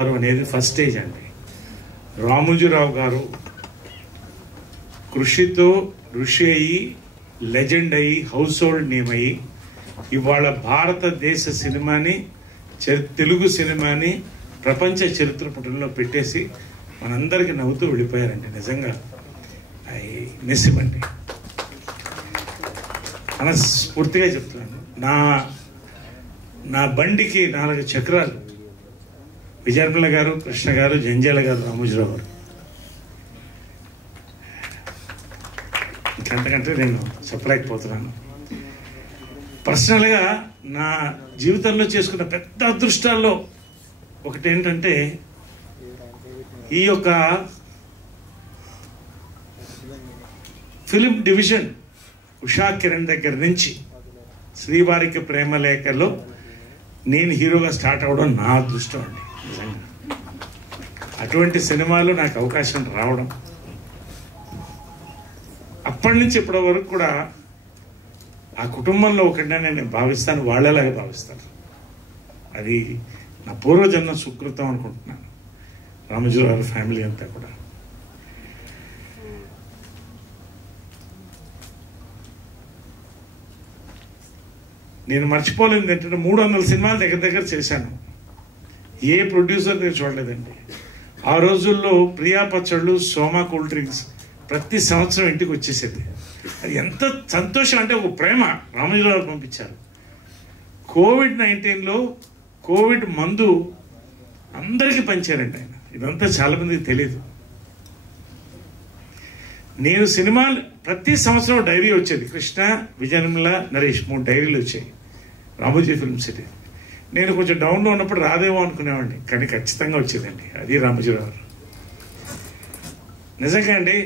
అనేది first stage అండి. రామోజీరావు గారు కృషితో ఋషి అయ్యి లెజెండ్ అయ్యి హౌస్ హోల్డ్ నేమ్ అయ్యి ఇవాళ భారతదేశ సినిమాని తెలుగు సినిమాని ప్రపంచ చరిత్ర పుటంలో పెట్టేసి మనందరికీ నవ్వుతూ వెళ్ళిపోయారండి. నిజంగా ఐ మిస్ హిమ్ అండి. మనస్ఫూర్తిగా చెప్తున్నాను. నా బండికి 4 చక్రాలు విజయర్మల గారు, కృష్ణ గారు, జంజాల గారు, రామోజీరావు గారు. ఇంకంతకంటే నేను చెప్పలేకపోతున్నాను. పర్సనల్గా నా జీవితంలో చేసుకున్న పెద్ద అదృష్టాల్లో ఒకటి ఏంటంటే ఈ యొక్క ఫిలిం డివిజన్ ఉషా కిరణ్ దగ్గర నుంచి శ్రీవారికి ప్రేమలేఖలో నేను హీరోగా స్టార్ట్ అవ్వడం నా అదృష్టం అండి. నిజంగా అటువంటి సినిమాలు నాకు అవకాశం రావడం, అప్పటి నుంచి ఇప్పటి వరకు కూడా ఆ కుటుంబంలో ఒకటిగా నేను భావిస్తాను, వాళ్ళలాగే భావిస్తాను. అది నా పూర్వజన్మ సుకృతం అనుకుంటున్నాను. రామోజీరావు గారి ఫ్యామిలీ అంతా కూడా. నేను మర్చిపోలేదు ఏంటంటే 300 సినిమాలు దగ్గర చేశాను. ఏ ప్రొడ్యూసర్ నేను చూడలేదండి. ఆ రోజుల్లో ప్రియా పచ్చళ్ళు, సోమా కూల్ డ్రింక్స్ ప్రతి సంవత్సరం ఇంటికి వచ్చేసేది. అది ఎంత సంతోషం అంటే ఒక ప్రేమ రామోజీరావు పంపించారు. కోవిడ్-19లో కోవిడ్ మందు అందరికీ పంచారండి ఆయన. ఇదంతా చాలా మందికి తెలియదు. నేను సినిమాలు ప్రతి సంవత్సరం డైరీ వచ్చేది. కృష్ణ, విజయనిర్మల, నరేష్ 3 డైరీలు వచ్చాయి రామోజీ ఫిల్మ్ సిటీ. నేను కొంచెం డౌన్లో ఉన్నప్పుడు రాదేమో అనుకునేవాడిని, కానీ ఖచ్చితంగా వచ్చేదండి. అది రామోజీరావు గారు. నిజంగా అండి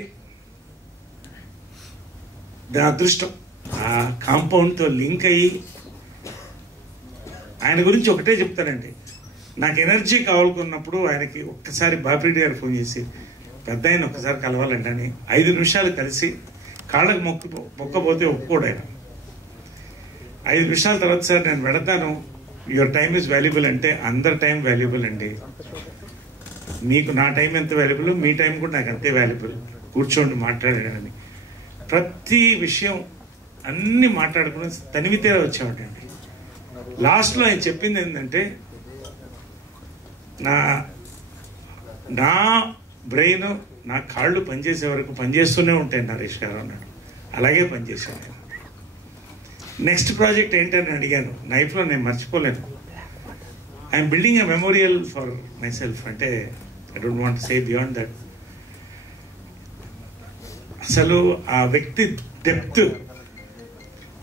దాని అదృష్టం. ఆ కాంపౌండ్తో లింక్ అయ్యి ఆయన గురించి ఒకటే చెప్తానండి. నాకు ఎనర్జీ కావాలనుకున్నప్పుడు ఆయనకి ఒక్కసారి బాపిరెడ్డి గారు ఫోన్ చేసి పెద్ద ఆయన ఒక్కసారి కలవాలండి అని 5 నిమిషాలు కలిసి కాళ్ళకు మొక్కపోతే ఒప్పుకోడు ఆయన. 5 నిమిషాల తర్వాత సార్ నేను వెళతాను, యువర్ టైం ఈజ్ వాల్యుబుల్ అంటే అందరి టైం వాల్యుబుల్ అండి. మీకు నా టైం ఎంత వాల్యుబుల్, మీ టైం కూడా నాకు అంతే వాల్యుబుల్. కూర్చోండి మాట్లాడాడని ప్రతి విషయం అన్ని మాట్లాడుకుని తనివితేరా వచ్చామండి. లాస్ట్లో ఆయన చెప్పింది ఏంటంటే నా బ్రెయిన్, నా కాళ్ళు పనిచేసే వరకు పనిచేస్తూనే ఉంటాయి నరేష్ గారు అన్నాడు. అలాగే పనిచేశాను. నెక్స్ట్ ప్రాజెక్ట్ ఏంటని అడిగాను. లైఫ్లో నేను మర్చిపోలేను. I'm building a memorial for myself. అంటే I don't want say beyond that. అసలు ఆ వ్యక్తి డెప్త్,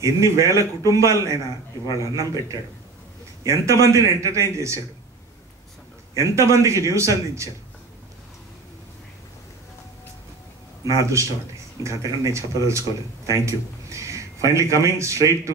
ఎన్ని వేల కుటుంబాలనైనా ఇవాళ అన్నం పెట్టాడు, ఎంతమందిని ఎంటర్టైన్ చేశాడు, ఎంతమందికి న్యూస్ అందించారు. నా అదృష్టం అండి. ఇంకా అంతకంటే నేను చెప్పదలుచుకోలేదు. Thank you. Finally coming straight to